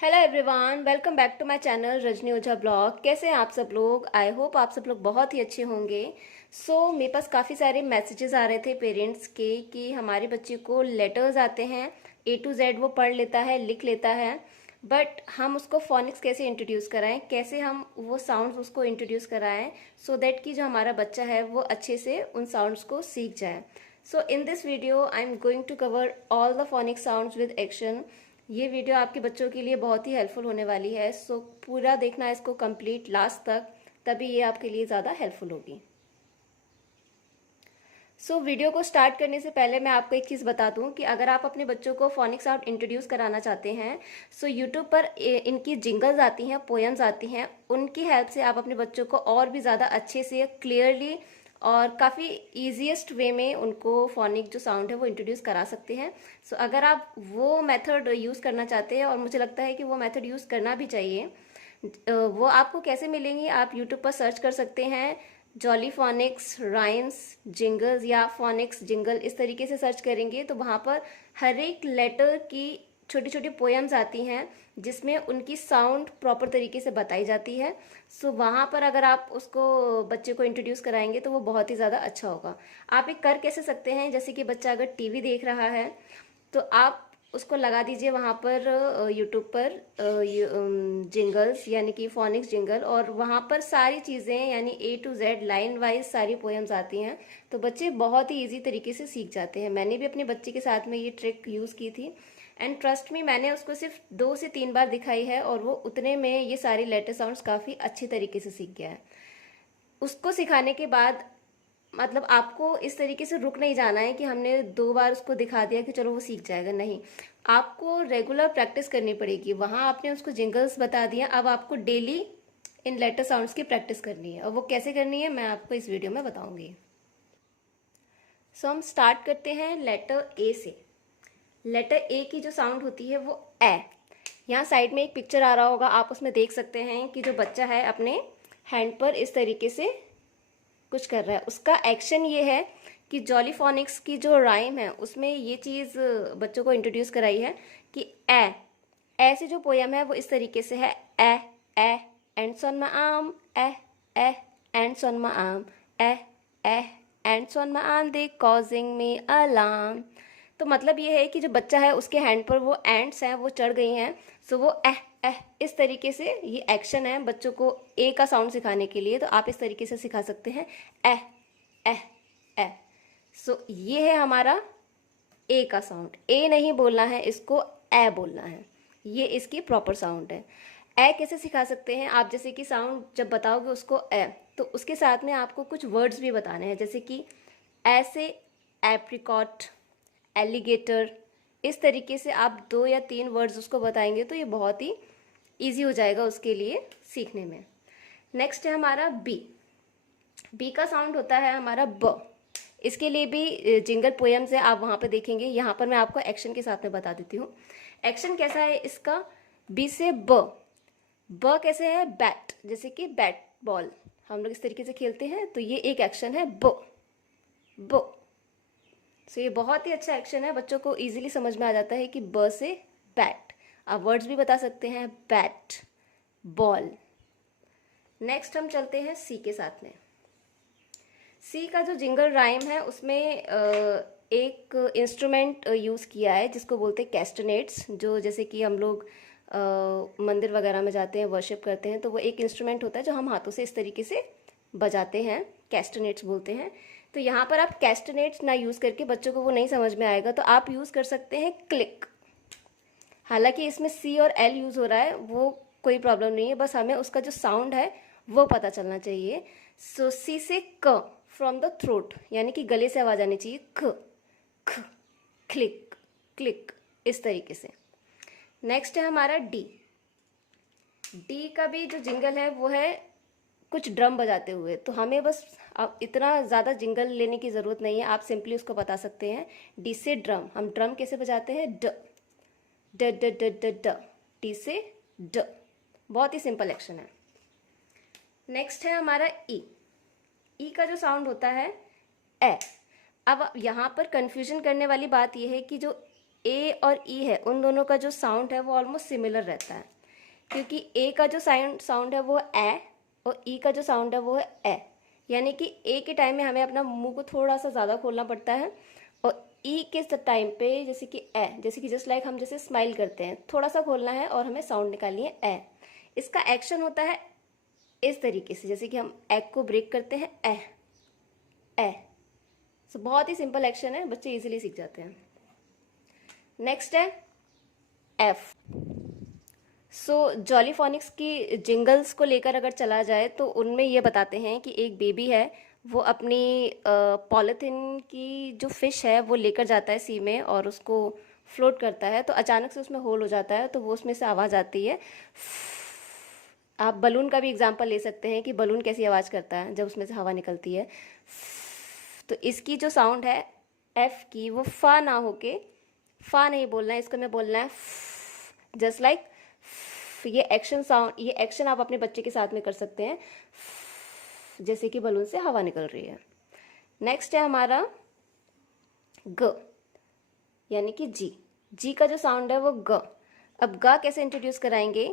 Hello everyone, welcome back to my channel Rajni Ojha blog. कैसे हैं आप सब लोग? आई होप आप सब लोग बहुत ही अच्छे होंगे। मेरे पास काफ़ी सारे मैसेजेस आ रहे थे पेरेंट्स के कि हमारे बच्चे को लेटर्स आते हैं, ए टू जेड वो पढ़ लेता है, लिख लेता है, बट हम उसको फोनिक्स कैसे इंट्रोड्यूस कराएं, कैसे हम वो साउंड्स उसको इंट्रोड्यूस कराएं सो दैट कि जो हमारा बच्चा है वो अच्छे से उन साउंड्स को सीख जाए। So in this video I am going to cover all the phonics sounds with action. ये वीडियो आपके बच्चों के लिए बहुत ही हेल्पफुल होने वाली है। पूरा देखना इसको कंप्लीट लास्ट तक, तभी ये आपके लिए ज़्यादा हेल्पफुल होगी। वीडियो को स्टार्ट करने से पहले मैं आपको एक चीज़ बता दूं कि अगर आप अपने बच्चों को फोनिक साउंड इंट्रोड्यूस कराना चाहते हैं, यूट्यूब पर इनकी जिंगल्स आती हैं, पोएम्स आती हैं, उनकी हेल्प से आप अपने बच्चों को और भी ज़्यादा अच्छे से, क्लियरली और काफ़ी ईजीएस्ट वे में उनको फोनिक जो साउंड है वो इंट्रोड्यूस करा सकते हैं। अगर आप वो मेथड यूज़ करना चाहते हैं, और मुझे लगता है कि वो मेथड यूज़ करना भी चाहिए, वो आपको कैसे मिलेंगी? आप यूट्यूब पर सर्च कर सकते हैं जॉली फोनिक्स राइम्स जिंगल्स या फोनिक्स जिंगल, इस तरीके से सर्च करेंगे तो वहाँ पर हर एक लेटर की छोटी छोटी पोएम्स आती हैं जिसमें उनकी साउंड प्रॉपर तरीके से बताई जाती है। वहाँ पर अगर आप उसको बच्चे को इंट्रोड्यूस कराएंगे तो वो बहुत ही ज़्यादा अच्छा होगा। आप एक कर कैसे सकते हैं, जैसे कि बच्चा अगर टीवी देख रहा है तो आप उसको लगा दीजिए वहाँ पर यूट्यूब पर जिंगल्स यानी कि फोनिक्स जिंगल, और वहाँ पर सारी चीज़ें यानी ए टू जेड लाइन वाइज सारी पोएम्स आती हैं, तो बच्चे बहुत ही इजी तरीके से सीख जाते हैं। मैंने भी अपने बच्चे के साथ में ये ट्रिक यूज़ की थी, एंड ट्रस्ट मी, मैंने उसको सिर्फ 2 से 3 बार दिखाई है और वो उतने में ये सारी लेटर साउंड्स काफ़ी अच्छी तरीके से सीख गया है। उसको सिखाने के बाद मतलब आपको इस तरीके से रुक नहीं जाना है कि हमने 2 बार उसको दिखा दिया कि चलो वो सीख जाएगा, नहीं। आपको रेगुलर प्रैक्टिस करनी पड़ेगी। वहाँ आपने उसको जिंगल्स बता दिया, अब आपको डेली इन लेटर साउंड्स की प्रैक्टिस करनी है, और वो कैसे करनी है मैं आपको इस वीडियो में बताऊंगी। हम स्टार्ट करते हैं लेटर ए से। लेटर ए की जो साउंड होती है वो ए। यहाँ साइड में एक पिक्चर आ रहा होगा, आप उसमें देख सकते हैं कि जो बच्चा है अपने हैंड पर इस तरीके से कुछ कर रहा है। उसका एक्शन ये है कि जॉली फोनिक्स की जो राइम है उसमें ये चीज़ बच्चों को इंट्रोड्यूस कराई है कि ए से जो पोयम है वो इस तरीके से है, a ants on my arm, a ants on my arm, a ants on my arm, they causing me alarm. तो मतलब ये है कि जो बच्चा है उसके हैंड पर वो एंड्स हैं वो चढ़ गई हैं, वो इस तरीके से ये एक्शन है बच्चों को ए का साउंड सिखाने के लिए। तो आप इस तरीके से सिखा सकते हैं ए ए ए। ये है हमारा ए का साउंड। ए नहीं बोलना है, इसको ए बोलना है, ये इसकी प्रॉपर साउंड है। ए कैसे सिखा सकते हैं आप? जैसे कि साउंड जब बताओगे उसको ए, तो उसके साथ में आपको कुछ वर्ड्स भी बताने हैं, जैसे कि ऐसे एप्रिकॉट, एलिगेटर, इस तरीके से आप 2 या 3 वर्ड्स उसको बताएंगे तो ये बहुत ही ईजी हो जाएगा उसके लिए सीखने में। नेक्स्ट है हमारा बी। बी का साउंड होता है हमारा ब। इसके लिए भी जिंगल पोएम्स है, आप वहाँ पे देखेंगे। यहाँ पर मैं आपको एक्शन के साथ में बता देती हूँ। एक्शन कैसा है इसका? बी से ब कैसे है? बैट, जैसे कि बैट बॉल हम लोग इस तरीके से खेलते हैं, तो ये एक एक्शन है ब। ये बहुत ही अच्छा एक्शन है, बच्चों को इजीली समझ में आ जाता है कि ब से बैट। आप वर्ड्स भी बता सकते हैं, बैट, बॉल। नेक्स्ट हम चलते हैं सी के साथ में। सी का जो जिंगल राइम है उसमें एक इंस्ट्रूमेंट यूज़ किया है जिसको बोलते हैं कैस्टनेट्स, जो जैसे कि हम लोग मंदिर वगैरह में जाते हैं, वर्शिप करते हैं, तो वो एक इंस्ट्रूमेंट होता है जो हम हाथों से इस तरीके से बजाते हैं, कैस्टनेट्स बोलते हैं। तो यहाँ पर आप कैस्टनेट्स ना यूज़ करके, बच्चों को वो नहीं समझ में आएगा, तो आप यूज़ कर सकते हैं क्लिक। हालांकि इसमें सी और एल यूज़ हो रहा है, वो कोई प्रॉब्लम नहीं है, बस हमें उसका जो साउंड है वो पता चलना चाहिए। सी से क, फ्रॉम द थ्रोट, यानी कि गले से आवाज़ आनी चाहिए, ख ख, क्लिक क्लिक, इस तरीके से। नेक्स्ट है हमारा डी। डी का भी जो जिंगल है वो है कुछ ड्रम बजाते हुए, तो हमें बस अब इतना ज़्यादा जिंगल लेने की ज़रूरत नहीं है, आप सिंपली उसको बता सकते हैं डी से ड्रम। हम ड्रम कैसे बजाते हैं? ड ड ड ड ड ड, डी से ड। बहुत ही सिंपल एक्शन है। नेक्स्ट है हमारा ई। ई का जो साउंड होता है ए। अब यहाँ पर कंफ्यूजन करने वाली बात यह है कि जो ए और ई है उन दोनों का जो साउंड है वो ऑलमोस्ट सिमिलर रहता है, क्योंकि ए का जो साउंड है वो है और ई का जो साउंड है वो है ए। यानी कि ए के टाइम में हमें अपना मुंह को थोड़ा सा ज़्यादा खोलना पड़ता है और ई के टाइम पे जैसे कि जस्ट लाइक हम जैसे स्माइल करते हैं थोड़ा सा खोलना है और हमें साउंड निकालनी है ए। इसका एक्शन होता है इस तरीके से, जैसे कि हम एग को ब्रेक करते हैं ए। सो बहुत ही सिंपल एक्शन है, बच्चे इजीली सीख जाते हैं। नेक्स्ट है एफ। सो जॉलीफोनिक्स की जिंगल्स को लेकर अगर चला जाए तो उनमें ये बताते हैं कि एक बेबी है, वो अपनी पॉलीथिन की जो फिश है वो लेकर जाता है सी में और उसको फ्लोट करता है, तो अचानक से उसमें होल हो जाता है तो वो उसमें से आवाज़ आती है। आप बलून का भी एग्जांपल ले सकते हैं कि बलून कैसी आवाज़ करता है जब उसमें से हवा निकलती है। तो इसकी जो साउंड है एफ की वो फा ना होके, फा नहीं बोलना है, इसको मैं बोलना है जस्ट लाइक। ये एक्शन साउंड, ये एक्शन आप अपने बच्चे के साथ में कर सकते हैं, जैसे कि बलून से हवा निकल रही है। नेक्स्ट है हमारा ग, यानी कि जी का जो साउंड है वो ग। अब ग कैसे इंट्रोड्यूस कराएंगे?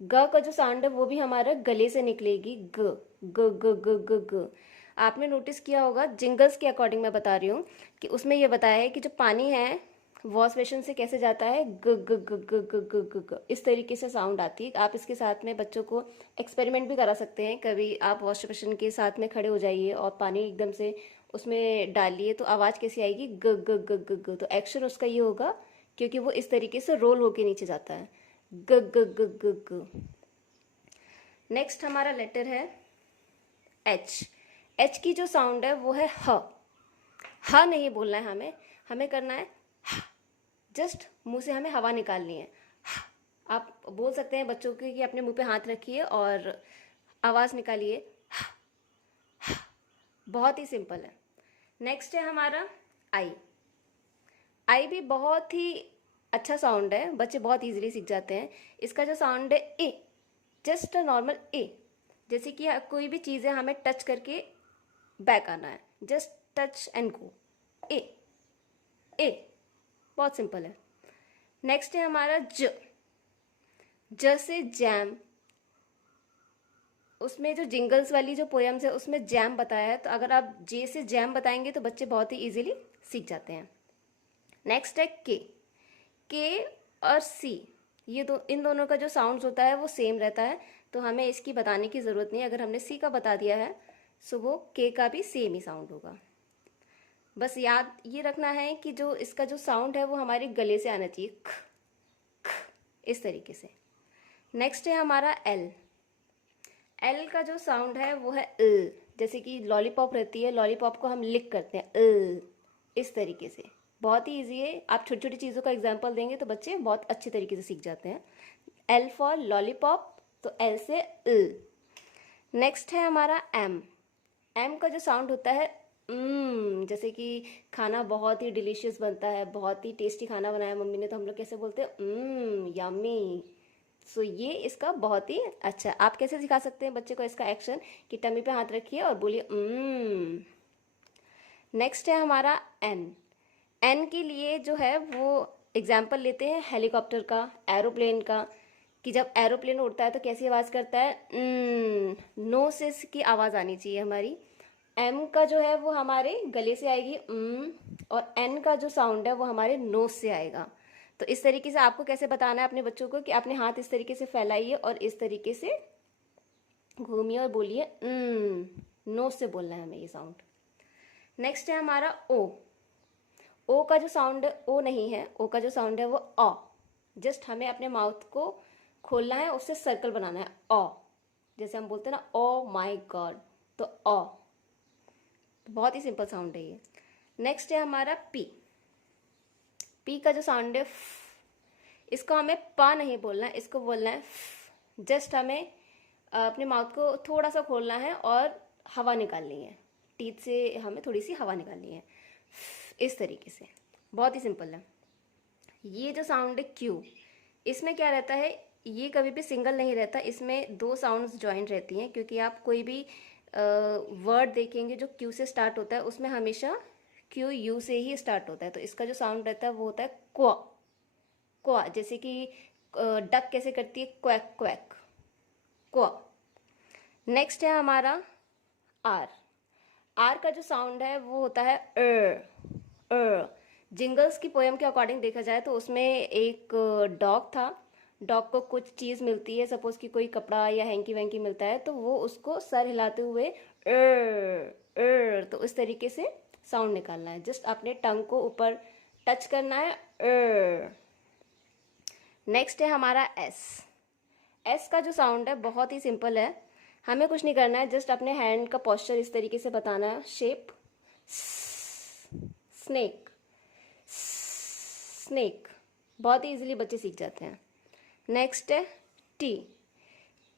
ग का जो साउंड है वो भी हमारा गले से निकलेगी, ग ग ग ग ग ग। आपने नोटिस किया होगा, जिंगल्स के अकॉर्डिंग मैं बता रही हूँ कि उसमें ये बताया है कि जो पानी है वॉश बेसिन से कैसे जाता है, ग ग ग ग ग ग ग ग, इस तरीके से साउंड आती है। आप इसके साथ में बच्चों को एक्सपेरिमेंट भी करा सकते हैं। कभी आप वॉश बेसिन के साथ में खड़े हो जाइए और पानी एकदम से उसमें डालिए तो आवाज़ कैसी आएगी, ग ग ग ग ग। तो एक्शन उसका ये होगा क्योंकि वो इस तरीके से रोल होके नीचे जाता है, ग ग ग ग ग। नेक्स्ट हमारा लेटर है एच। एच की जो साउंड है वो है ह नहीं बोलना है हमें, हमें करना है जस्ट मुंह से हमें हवा निकालनी है। आप बोल सकते हैं बच्चों के कि अपने मुंह पे हाथ रखिए और आवाज़ निकालिए, बहुत ही सिंपल है। नेक्स्ट है हमारा आई भी बहुत ही अच्छा साउंड है, बच्चे बहुत इजीली सीख जाते हैं। इसका जो साउंड है ए, जस्ट अ नॉर्मल ए, जैसे कि कोई भी चीज़ है हमें टच करके बैक आना है, जस्ट टच एंड गो, ए, बहुत सिंपल है। नेक्स्ट है हमारा ज से जैम। उसमें जो जिंगल्स वाली जो पोएम्स है उसमें जैम बताया है, तो अगर आप जे से जैम बताएंगे तो बच्चे बहुत ही इजीली सीख जाते हैं। नेक्स्ट है के और सी, ये इन दोनों का जो साउंड्स होता है वो सेम रहता है, तो हमें इसकी बताने की ज़रूरत नहीं है। अगर हमने सी का बता दिया है सो वो के का भी सेम ही साउंड होगा। बस याद ये रखना है कि जो इसका जो साउंड है वो हमारे गले से आना चाहिए, इस तरीके से। नेक्स्ट है हमारा एल का जो साउंड है वो है जैसे कि लॉलीपॉप रहती है, लॉलीपॉप को हम लिक करते हैं इस तरीके से। बहुत ही ईजी है, आप छोटी छोटी चीज़ों का एग्जाम्पल देंगे तो बच्चे बहुत अच्छे तरीके से सीख जाते हैं। एल फॉर लॉलीपॉप, तो एल से नेक्स्ट है हमारा एम का जो साउंड होता है जैसे कि खाना बहुत ही डिलीशियस बनता है, बहुत ही टेस्टी खाना बनाया मम्मी ने, तो हम लोग कैसे बोलते हैं, यम्मी। सो ये इसका बहुत ही अच्छा। आप कैसे सिखा सकते हैं बच्चे को इसका एक्शन कि टमी पे हाथ रखिए और बोलिए नेक्स्ट है हमारा एन के लिए जो है वो एग्जाम्पल लेते हैं हेलीकॉप्टर का, एरोप्लेन का, कि जब एरोप्लेन उड़ता है तो कैसी आवाज़ करता है, नो से की आवाज़ आनी चाहिए हमारी। एम का जो है वो हमारे गले से आएगी और एन का जो साउंड है वो हमारे नोज से आएगा। तो इस तरीके से आपको कैसे बताना है अपने बच्चों को कि अपने हाथ इस तरीके से फैलाइए और इस तरीके से घूमिए और बोलिए नोज से बोलना है हमें ये साउंड। नेक्स्ट है हमारा ओ का जो साउंड ओ नहीं है, ओ का जो साउंड है वो जस्ट हमें अपने माउथ को खोलना है, उससे सर्कल बनाना है जैसे हम बोलते हैं ना ओ माई गॉड, तो बहुत ही सिंपल साउंड है ये। नेक्स्ट है हमारा पी का जो साउंड है इसको हमें पा नहीं बोलना है, इसको बोलना है जस्ट हमें अपने माउथ को थोड़ा सा खोलना है और हवा निकालनी है, टीथ से हमें थोड़ी सी हवा निकालनी है, इस तरीके से। बहुत ही सिंपल है। ये जो साउंड है क्यू, इसमें क्या रहता है, ये कभी भी सिंगल नहीं रहता, इसमें दो साउंड्स ज्वाइंट रहती हैं, क्योंकि आप कोई भी वर्ड देखेंगे जो क्यू से स्टार्ट होता है उसमें हमेशा क्यू यू से ही स्टार्ट होता है, तो इसका जो साउंड रहता है वो होता है क्वा। क्वा, जैसे कि डक कैसे करती है, क्वैक क्वैक, क्वा। नेक्स्ट है हमारा आर। आर का जो साउंड है वो होता है जिंगल्स की पोयम के अकॉर्डिंग देखा जाए तो उसमें एक डॉग था, डॉग को कुछ चीज़ मिलती है, सपोज कि कोई कपड़ा या हैंकी वैंकी मिलता है, तो वो उसको सर हिलाते हुए तो इस तरीके से साउंड निकालना है, जस्ट अपने टंग को ऊपर टच करना है। नेक्स्ट है हमारा एस। एस का जो साउंड है बहुत ही सिंपल है, हमें कुछ नहीं करना है, जस्ट अपने हैंड का पोस्चर इस तरीके से बताना है, शेप, स्नेक, स्नेक, बहुत ही इजीली बच्चे सीख जाते हैं। नेक्स्ट है टी।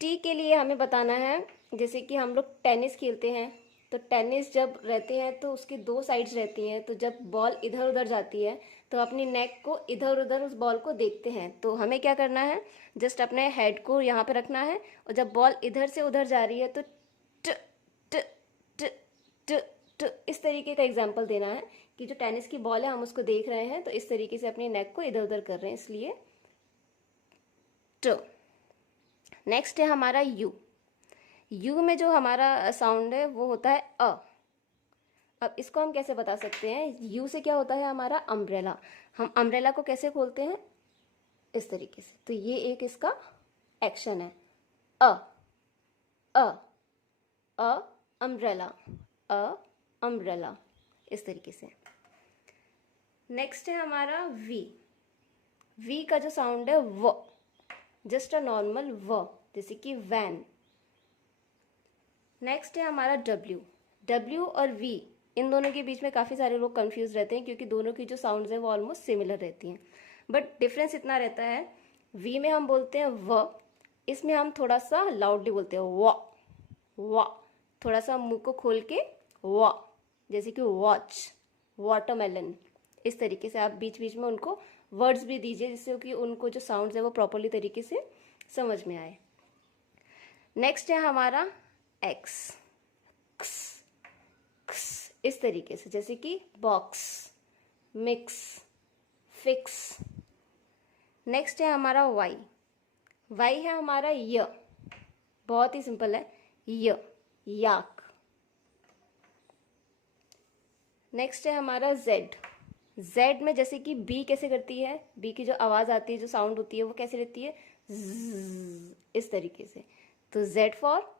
टी के लिए हमें बताना है, जैसे कि हम लोग टेनिस खेलते हैं, तो टेनिस जब रहते हैं तो उसकी दो साइड्स रहती हैं, तो जब बॉल इधर उधर जाती है तो अपनी नेक को इधर उधर उस बॉल को देखते हैं, तो हमें क्या करना है, जस्ट अपने हेड को यहाँ पे रखना है, और जब बॉल इधर से उधर जा रही है तो ट ट ट ट ट इस तरीके का एग्जाम्पल देना है कि जो टेनिस की बॉल है हम उसको देख रहे हैं, तो इस तरीके से अपनी नेक को इधर उधर कर रहे हैं, इसलिए ट। नेक्स्ट है हमारा यू। यू में जो हमारा साउंड है वो होता है अ। अब इसको हम कैसे बता सकते हैं, यू से क्या होता है हमारा अम्ब्रेला, हम अम्ब्रेला को कैसे खोलते हैं, इस तरीके से, तो ये एक इसका एक्शन है, अ अ अ अम्ब्रेला, अ अम्ब्रेला, इस तरीके से। नेक्स्ट है हमारा वी। वी का जो साउंड है व, जस्ट अ नॉर्मल व, जैसे कि वैन। नेक्स्ट है हमारा डब्ल्यू। डब्ल्यू और वी, इन दोनों के बीच में काफ़ी सारे लोग कंफ्यूज रहते हैं, क्योंकि दोनों की जो साउंड्स हैं वो ऑलमोस्ट सिमिलर रहती हैं, बट डिफरेंस इतना रहता है, वी में हम बोलते हैं व, इसमें हम थोड़ा सा लाउडली बोलते हैं व, थोड़ा सा मुंह को खोल के व, जैसे कि वॉच, वाटरमेलन, इस तरीके से आप बीच बीच में उनको वर्ड्स भी दीजिए, जिससे कि उनको जो साउंड्स है वो प्रॉपरली तरीके से समझ में आए। नेक्स्ट है हमारा एक्स, इस तरीके से, जैसे कि बॉक्स, मिक्स, फिक्स। नेक्स्ट है हमारा वाई। वाई है हमारा य, बहुत ही सिंपल है, य, याक। नेक्स्ट है हमारा जेड। जेड में जैसे कि बी कैसे करती है, बी की जो आवाज़ आती है, जो साउंड होती है वो कैसे रहती है, इस तरीके से, तो जेड फॉर।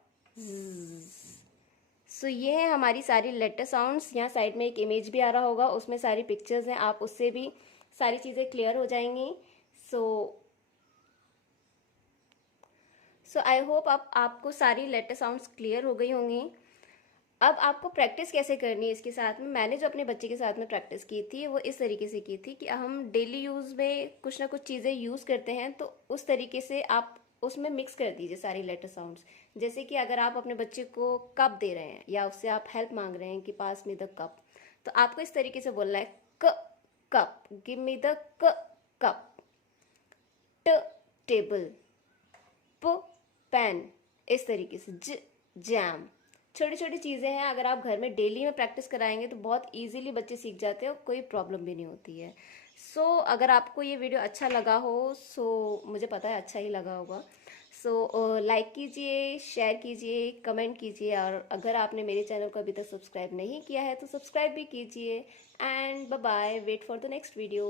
सो ये है हमारी सारी लेटर साउंड्स। यहाँ साइड में एक इमेज भी आ रहा होगा, उसमें सारी पिक्चर्स हैं, आप उससे भी सारी चीज़ें क्लियर हो जाएंगी। सो आई होप आपको सारी लेटर साउंड्स क्लियर हो गई होंगी। अब आपको प्रैक्टिस कैसे करनी है इसके साथ में, मैंने जो अपने बच्चे के साथ में प्रैक्टिस की थी वो इस तरीके से की थी कि हम डेली यूज़ में कुछ ना कुछ चीज़ें यूज़ करते हैं, तो उस तरीके से आप उसमें मिक्स कर दीजिए सारी लेटर साउंड्स। जैसे कि अगर आप अपने बच्चे को कप दे रहे हैं या उससे आप हेल्प मांग रहे हैं कि पास में द कप, तो आपको इस तरीके से बोलना है, क cup, give me the cup, ट टेबल, प पेन, इस तरीके से, ज जैम। छोटी छोटी चीज़ें हैं, अगर आप घर में डेली में प्रैक्टिस कराएंगे तो बहुत इजीली बच्चे सीख जाते हैं और कोई प्रॉब्लम भी नहीं होती है। अगर आपको ये वीडियो अच्छा लगा हो, मुझे पता है अच्छा ही लगा होगा, लाइक कीजिए, शेयर कीजिए, कमेंट कीजिए, और अगर आपने मेरे चैनल को अभी तक सब्सक्राइब नहीं किया है तो सब्सक्राइब भी कीजिए। And bye bye, wait for the next video.